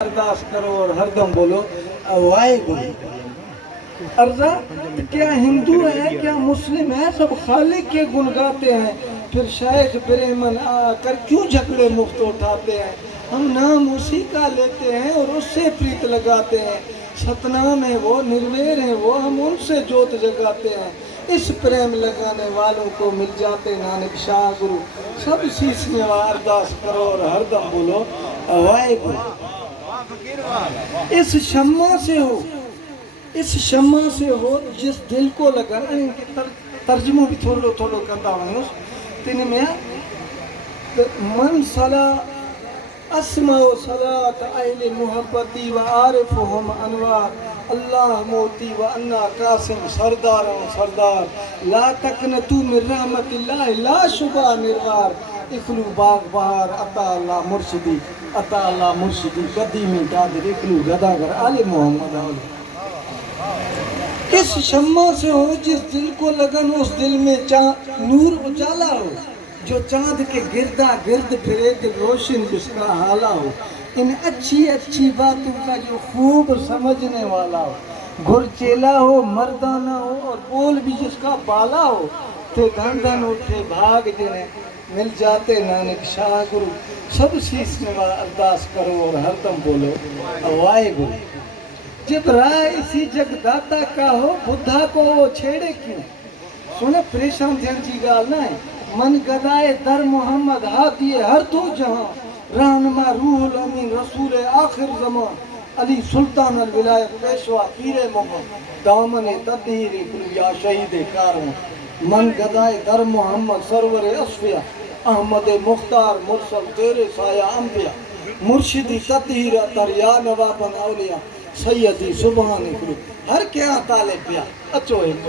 अरदास करो और हरदम बोलो वाहेगुरु। अर्जा क्या हिंदू है क्या मुस्लिम है, सब खालिक के गुण गाते हैं, फिर शायख ब्रेमन आकर क्यों झगड़े मुफ्त उठाते हैं। हम नाम उसी का लेते हैं और उससे प्रीत लगाते हैं, सतनाम है वो निर्वेर है वो, हम उनसे जोत जगाते हैं। इस प्रेम लगाने वालों को मिल जाते नानक शाह गुरु। सब सीसने अरदास करो और हरदम बोलो वाहेगुरु। इस शम्मा से हो, इस शम्मा से हो जिस दिल को लगा। इनके तर्जुमो भी थोड़ो थोड़ो करता हूँ तीन में। मन सला अस्मा सलात अहले मोहब्बती व आरिफुहुम अनवार, अल्लाह मोती व अन्ना कासिम सरदार सरदार, ला तकनतू मिन रहमतिल्लाह ला शुबा निर्वार, इखलू बाग बहार अता अल्लाह मुर्शिदी, अता अल्लाह मुर्शिदी कदीमी कादिर, इखलू गदागर आले मोहम्मद आले। इस शम्मा से हो जिस दिल को लगन, उस दिल में नूर उजाला हो, जो चांद के गिरदा गिर्द फिरे दिल रोशन जिसका हाला हो। इन अच्छी अच्छी बातों का जो खूब समझने वाला हो, गुरचेला हो मर्दाना हो और बोल भी जिसका बाला हो, ते धन उठे भाग जिन्हें मिल जाते नानक शाह गुरु। सब शीश में अरदास करो और हरदम बोलो वाहेगुरु। जब राह इसी जगदाता का हो, बुद्धा को वो छेड़े क्यों। सुने परेशान थियण जी ॻाल्हि न आहे। मन गदाए दर मोहम्मद हादिए हर दो जहां, रहनुमा रूहुल अमीन रसूल आखिर ज़मान, अली सुल्तान अल विलायत पेशवा पीरे मोहम्मद, दामन तदहीरी कुल या शहीद कारवां। मन गदाए दर मोहम्मद सरवर असफिया, अहमद मुख्तार मुरसल तेरे साया अंबिया, मुर्शिदी तदहीर अतर या नवाबन औलिया, सैयदी सुबहान गुरु। हर क्या ताले पिया अचो एक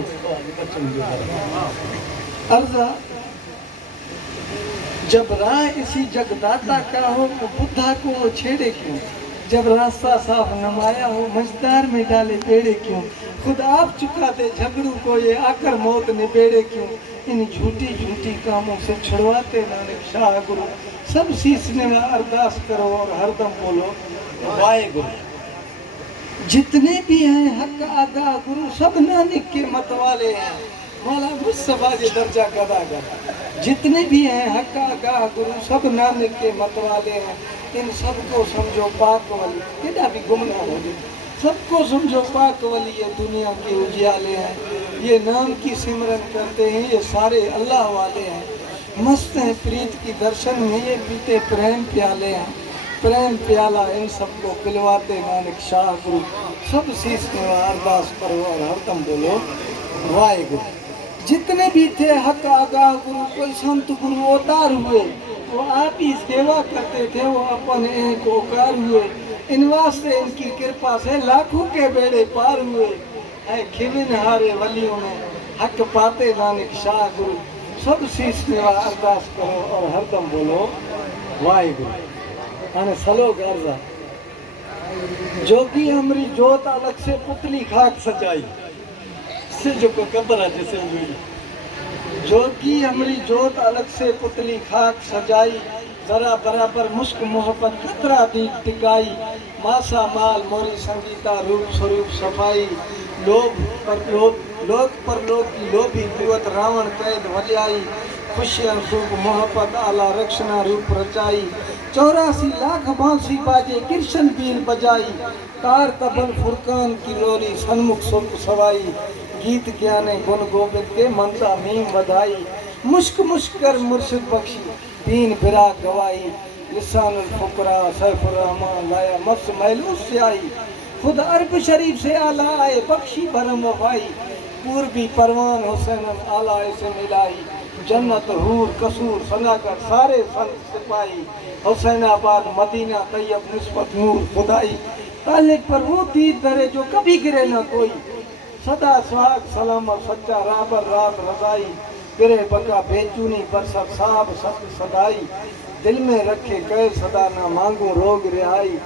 अर्जा। जब राह इसी जगदाता का हो तो बुद्धा को वो छेड़े क्यों। जब रास्ता साफ नमाया हो मझदार में डाले पेड़े क्यों। खुद आप चुका दे झगड़ू को ये आकर मौत निबेड़े क्यों। इन झूठी झूठी कामों से छुड़वाते नानक शाह गुरु। सब सीसने में अरदास करो और हरदम बोलो वाहेगुरु। जितने भी हैं हक आगा गुरु, सब नानक के मत वाले हैं, मौला मुस्तफा जी दर्जा गदा कर। जितने भी हैं हक आगा गुरु, सब नानक के मत वाले हैं। इन सबको समझो पाक वली, केड़ा भी गुमनाह हो जाए, सबको समझो पाक वली, ये दुनिया के उजियाले हैं। ये नाम की सिमरन करते हैं, ये सारे अल्लाह वाले हैं। मस्त हैं प्रीत की दर्शन में, ये पीते प्रेम प्याले हैं। प्रेम प्याला इन सबको पिलवाते नानक शाह गुरु। सब शीश में अरदास करो और हरदम बोलो वाहेगुरु। जितने भी थे हक आगाह गुरु, कोई संत गुरु अवतार हुए, वो आप ही सेवा करते थे, वो अपन एक ओकार हुए। इन वास्ते इनकी कृपा से लाखों के बेड़े पार हुए। है खिमिन हारे वलियों में हक पाते नानक शाह गुरु। सब शीश में अरदास करो और हरदम बोलो वाहेगुरु। हाँ सलो गर्जा। जोगी हमरी जोत अलग से पुतली खाक सजाई, से जो को कब्र है जैसे हुई। जोगी हमरी जोत अलग से पुतली खाक सजाई, जरा बराबर मुस्क मोहब्बत कतरा दी टिकाई। मासा माल मोरी संगीता रूप स्वरूप सफाई, लोभ पर लोग की लोभी कुवत रावण कैद वजाई। खुशियां सूप मोहब्बत आला रक्षणा रूप रचाई। 84 लाख बांसी बाजे कृष्ण बीन बजाई, कार तबन फुरकान की लोरी सन्मुख सुख सवाई। गीत ज्ञाने गुण गोविंद के मनता मीम बधाई। मुश्क मुश्क कर मुर्शिद बख्शी दीन बिरा गवाई। लिसानुल फुकरा सैफुर रहमान लाया मस महलूस से आई। खुद अरब शरीफ से आला आए बख्शी भरम वफाई। पूर्वी परवान हुसैन आला से मिलाई। जन्नत हूर कसूर सनाकर सारे संत सिपाही। हुसैनाबाद मदीना तैयब निस्बत नूर खुदाई। तालिक पर वो तीर धरे जो कभी गिरे न कोई, सदा सुहाग सलाम और सच्चा राबर रात रजाई। गिरे बका बेचूनी पर सब साब सत्य सदाई। दिल में रखे कह सदा ना मांगू रोग रिहाई।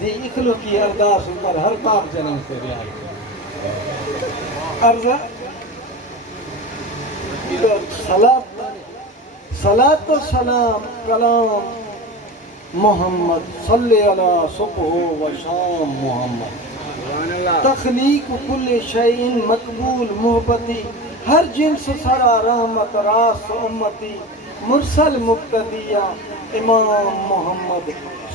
दी इखलू की अरदास ऊपर हर पाप जन्म से रिहाई। अर्जा सलात सलात और सलाम कलाम محمد صلی علی صبح و شام محمد تخلیق کل شیء مقبول محبتی ہر جنس سرا رحمت راست امتی مرسل مقتدیہ امام محمد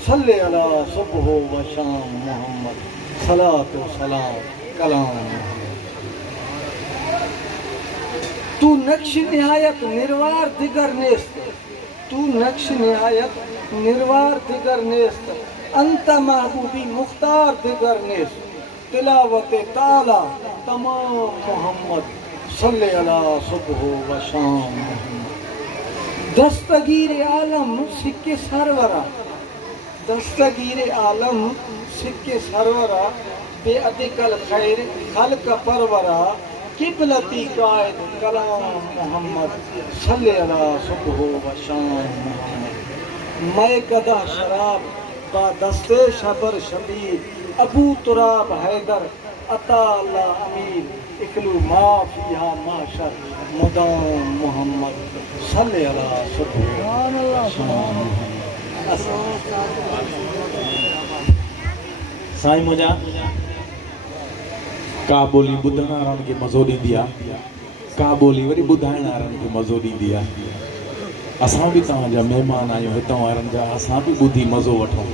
صلی علی صبح و شام محمد صلاۃ و سلام کلام تو نقش نہایت نروار دیگر نیست تو نقش نہایت نروار دیگر نیست انت محبوبی مختار دیگر نیست تلاوت تعالی تمام محمد صلی علی صبح و شام محمد دستگیر عالم سکے سرورا دستگیر عالم سکے سرورا بے ادک الخیر خلق پرورا قبلتی قائد کلام محمد صلی علی صبح و شام محمد میں گدہ شراب با دست شبر شبیر ابو تراب حیدر عطا اللہ امیر اکلو ما فیہا معشر مدام محمد صلی علی صبح و شام محمد سائیں مجھا کا بولی بدھنا آران کے مزو دی دیا کا بولی وری بدھائن آران کے مزو دی دیا اساں بھی تاں جا مہمان آئیو ہتاں آران جا اساں بھی بدھی مزو وٹھوں